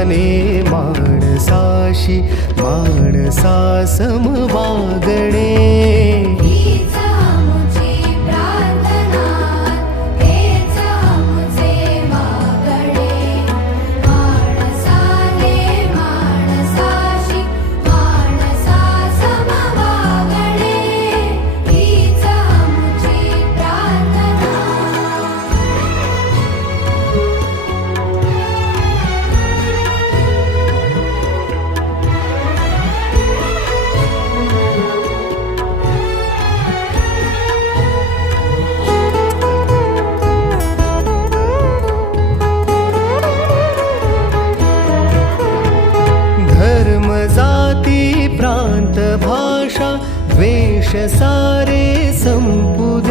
माणसाने माणसाशी माणसा सम वागणे. हीच आमुची प्रार्थना, हेच आमुचे मागणे. माणसाने माणसाशी माणसा सम वागणे. हीच आमुची प्रार्थना. धर्म जाती प्रांत भाषा द्वेष सारे संपू